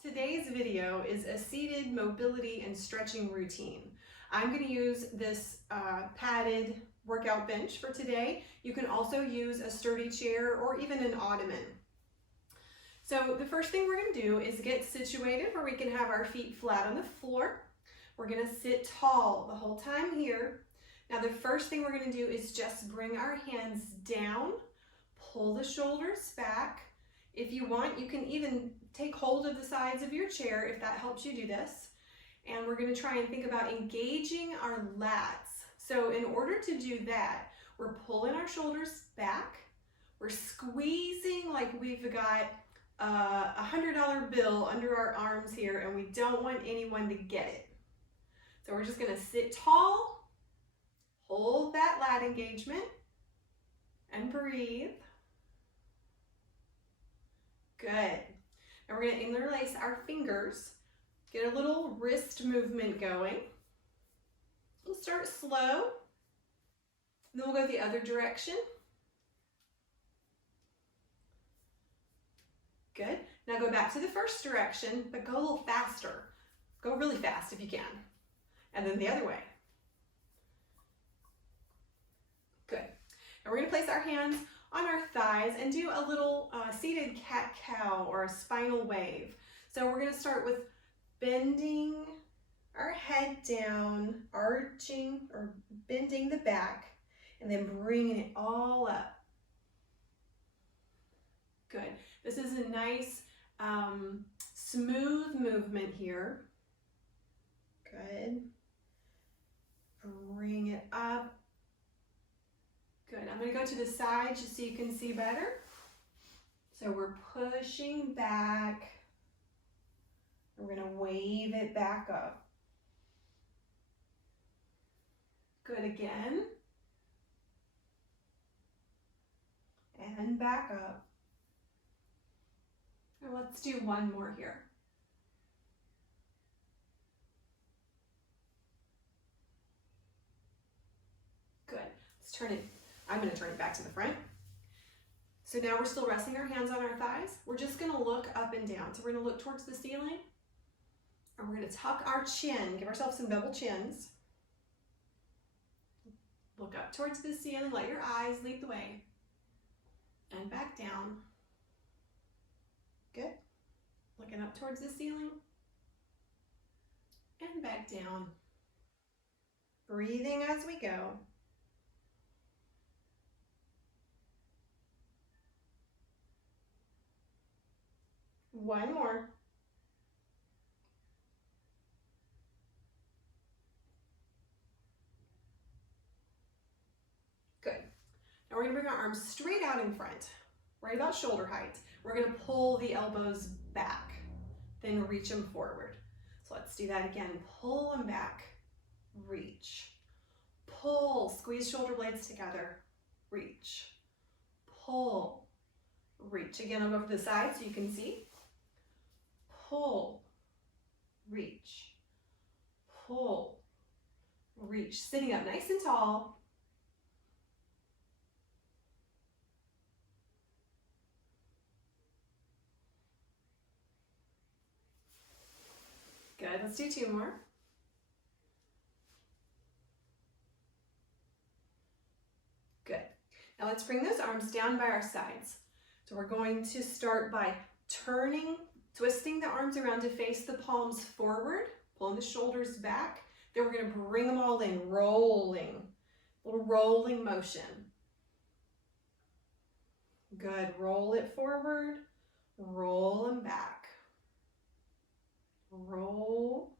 Today's video is a seated mobility and stretching routine. I'm going to use this padded workout bench for today. You can also use a sturdy chair or even an ottoman. So the first thing we're going to do is get situated where we can have our feet flat on the floor. We're going to sit tall the whole time here. Now the first thing we're going to do is just bring our hands down, pull the shoulders back. If you want, you can even take hold of the sides of your chair if that helps you do this. And we're going to try and think about engaging our lats. So in order to do that, we're pulling our shoulders back. We're squeezing like we've got a $100 bill under our arms here, and we don't want anyone to get it. So we're just going to sit tall, hold that lat engagement, and breathe. Good. Now we're going to interlace our fingers, get a little wrist movement going. We'll start slow, then we'll go the other direction. Good. Now go back to the first direction, but go a little faster. Go really fast if you can. And then the other way. Good. Now we're going to place our hands on our thighs and do a little seated cat-cow or a spinal wave. So we're going to start with bending our head down, arching or bending the back, and then bringing it all up. Good. This is a nice smooth movement here. Good. Bring it up. Good. I'm going to go to the side just so you can see better. So we're pushing back. We're going to wave it back up. Good again. And back up. And let's do one more here. Good. Let's turn it. I'm going to turn it back to the front. So now we're still resting our hands on our thighs. We're just going to look up and down. So we're going to look towards the ceiling. And we're going to tuck our chin, give ourselves some double chins. Look up towards the ceiling, let your eyes lead the way. And back down. Good. Looking up towards the ceiling. And back down. Breathing as we go. One more. Good. Now we're going to bring our arms straight out in front, right about shoulder height. We're going to pull the elbows back, then reach them forward. So let's do that again. Pull them back, reach. Pull, squeeze shoulder blades together, reach. Pull, reach. Again, I'll go to the side so you can see. Pull, reach, pull, reach. Sitting up nice and tall. Good, let's do two more. Good. Now let's bring those arms down by our sides. So we're going to start by twisting the arms around to face the palms forward, pulling the shoulders back. Then we're going to bring them all in, rolling, a little rolling motion. Good, roll it forward, roll them back. Roll.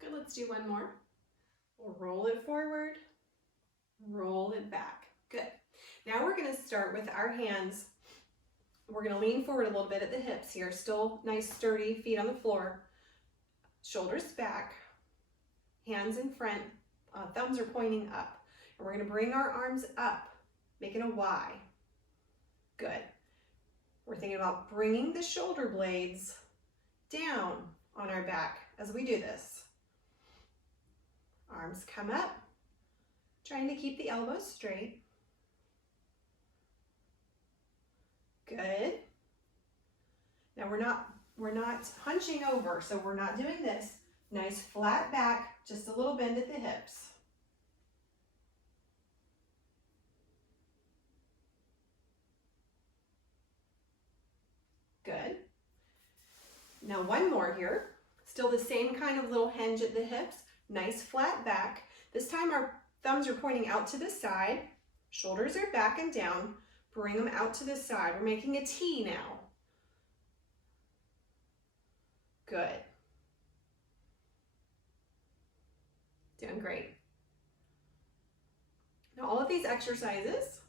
Good, let's do one more. We'll roll it forward, roll it back. Good. Now we're going to start with our hands. We're going to lean forward a little bit at the hips here. Still nice, sturdy feet on the floor. Shoulders back, hands in front, thumbs are pointing up. And we're going to bring our arms up, making a Y. Good. We're thinking about bringing the shoulder blades down on our back as we do this. Arms come up, trying to keep the elbows straight. Good. Now we're not hunching over, so we're not doing this. Nice flat back, just a little bend at the hips. Good. Now one more here. Still the same kind of little hinge at the hips. Nice flat back. This time our thumbs are pointing out to the side. Shoulders are back and down. Bring them out to the side. We're making a T now. Good. Doing great. Now all of these exercises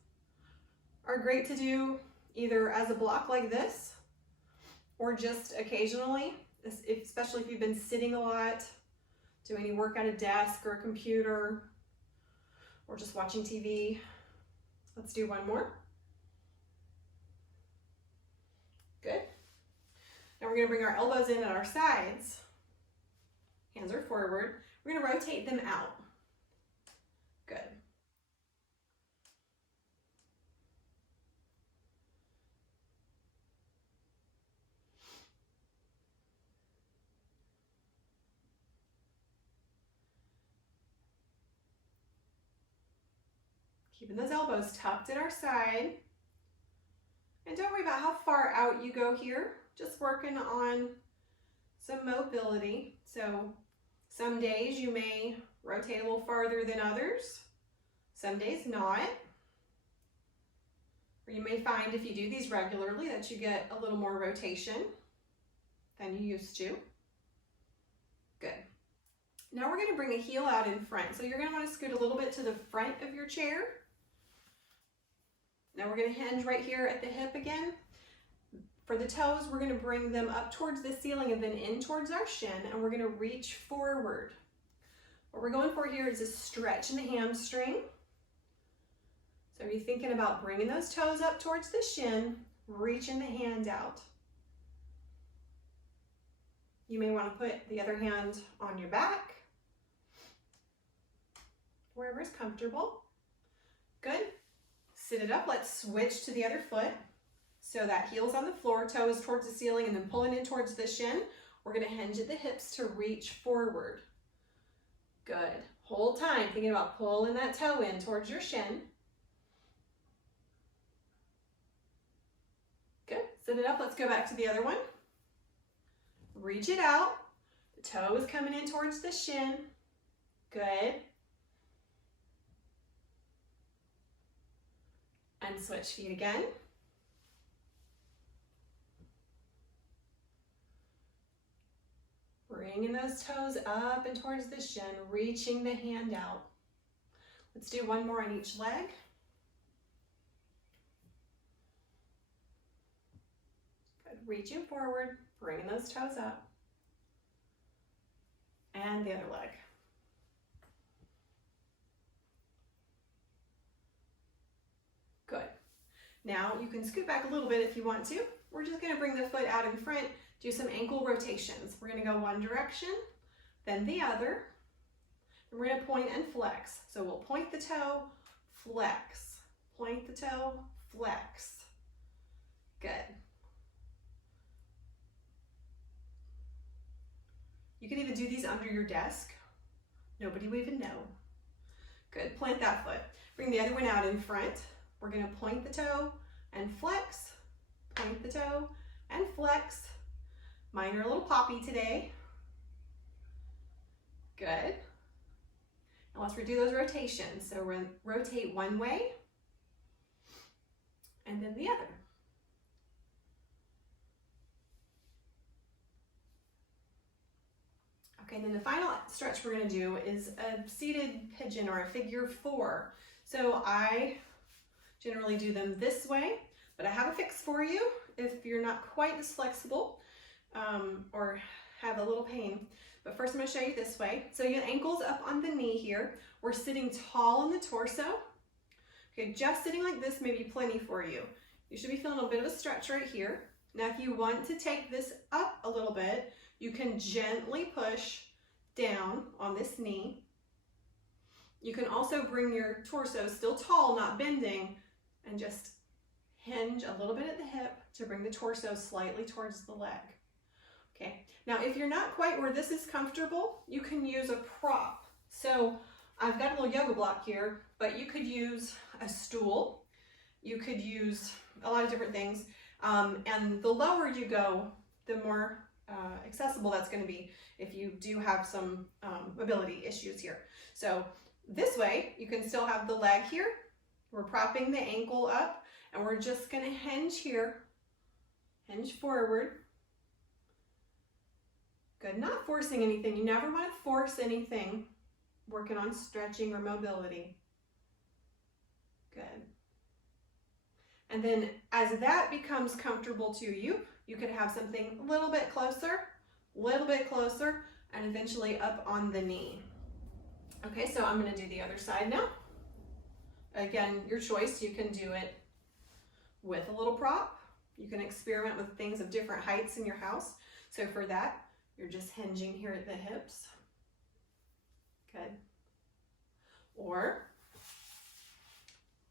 are great to do either as a block like this or just occasionally, especially if you've been sitting a lot, doing any work at a desk or a computer, or just watching TV. Let's do one more. Good. Now we're going to bring our elbows in at our sides. Hands are forward. We're going to rotate them out. Good. Keeping those elbows tucked at our side. And don't worry about how far out you go here. Just working on some mobility. So some days you may rotate a little farther than others. Some days not. Or you may find if you do these regularly that you get a little more rotation than you used to. Good. Now we're going to bring a heel out in front. So you're going to want to scoot a little bit to the front of your chair. Now we're going to hinge right here at the hip again. For the toes, we're going to bring them up towards the ceiling and then in towards our shin, and we're going to reach forward. What we're going for here is a stretch in the hamstring. So you're thinking about bringing those toes up towards the shin, reaching the hand out. You may want to put the other hand on your back, wherever is comfortable. Good. Sit it up. Let's switch to the other foot. So that heel's on the floor, toes towards the ceiling, and then pulling in towards the shin. We're going to hinge at the hips to reach forward. Good. Whole time thinking about pulling that toe in towards your shin. Good. Sit it up. Let's go back to the other one. Reach it out. The toe is coming in towards the shin. Good. And switch feet again. Bringing those toes up and towards the shin, reaching the hand out. Let's do one more on each leg. Good. Reaching forward, bringing those toes up. And the other leg. Good. Now you can scoot back a little bit if you want to. We're just going to bring the foot out in front, do some ankle rotations. We're going to go one direction, then the other. And we're going to point and flex. So we'll point the toe, flex. Point the toe, flex. Good. You can even do these under your desk. Nobody will even know. Good. Plant that foot. Bring the other one out in front. We're going to point the toe and flex, point the toe and flex. Mine are a little poppy today. Good. Now let's redo those rotations. So we're going to rotate one way and then the other. Okay, then the final stretch we're going to do is a seated pigeon or a figure four. So I generally do them this way, but I have a fix for you if you're not quite as flexible or have a little pain. But first I'm going to show you this way. So your ankles up on the knee here. We're sitting tall on the torso. Okay, just sitting like this may be plenty for you. You should be feeling a bit of a stretch right here. Now, if you want to take this up a little bit, you can gently push down on this knee. You can also bring your torso still tall, not bending, and just hinge a little bit at the hip to bring the torso slightly towards the leg. Okay, now if you're not quite where this is comfortable, you can use a prop. So I've got a little yoga block here, but you could use a stool. You could use a lot of different things. And the lower you go, the more accessible that's going to be if you do have some mobility issues here. So this way, you can still have the leg here. We're propping the ankle up, and we're just going to hinge here, hinge forward. Good, not forcing anything. You never want to force anything working on stretching or mobility. Good. And then as that becomes comfortable to you, you could have something a little bit closer, and eventually up on the knee. Okay, so I'm going to do the other side now. Again, your choice. You can do it with a little prop. You can experiment with things of different heights in your house. So for that, you're just hinging here at the hips. Good. Or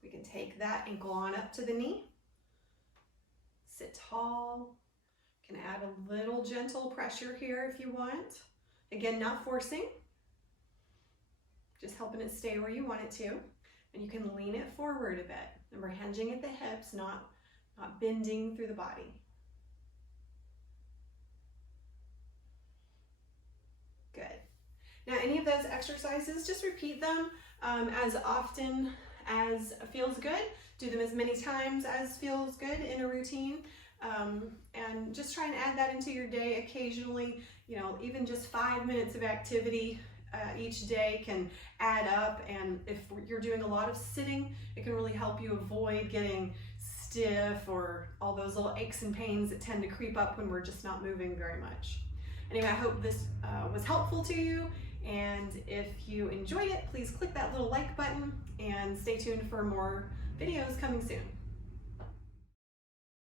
we can take that ankle on up to the knee. Sit tall. Can add a little gentle pressure here if you want. Again, not forcing. Just helping it stay where you want it to. And you can lean it forward a bit. Remember, hinging at the hips, not bending through the body. Good. Now, any of those exercises, just repeat them as often as feels good. Do them as many times as feels good in a routine. And just try and add that into your day occasionally. You know, even just 5 minutes of activity each day can add up. And if you're doing a lot of sitting, it can really help you avoid getting stiff or all those little aches and pains that tend to creep up when we're just not moving very much. Anyway, I hope this was helpful to you. And if you enjoyed it, please click that little like button and stay tuned for more videos coming soon.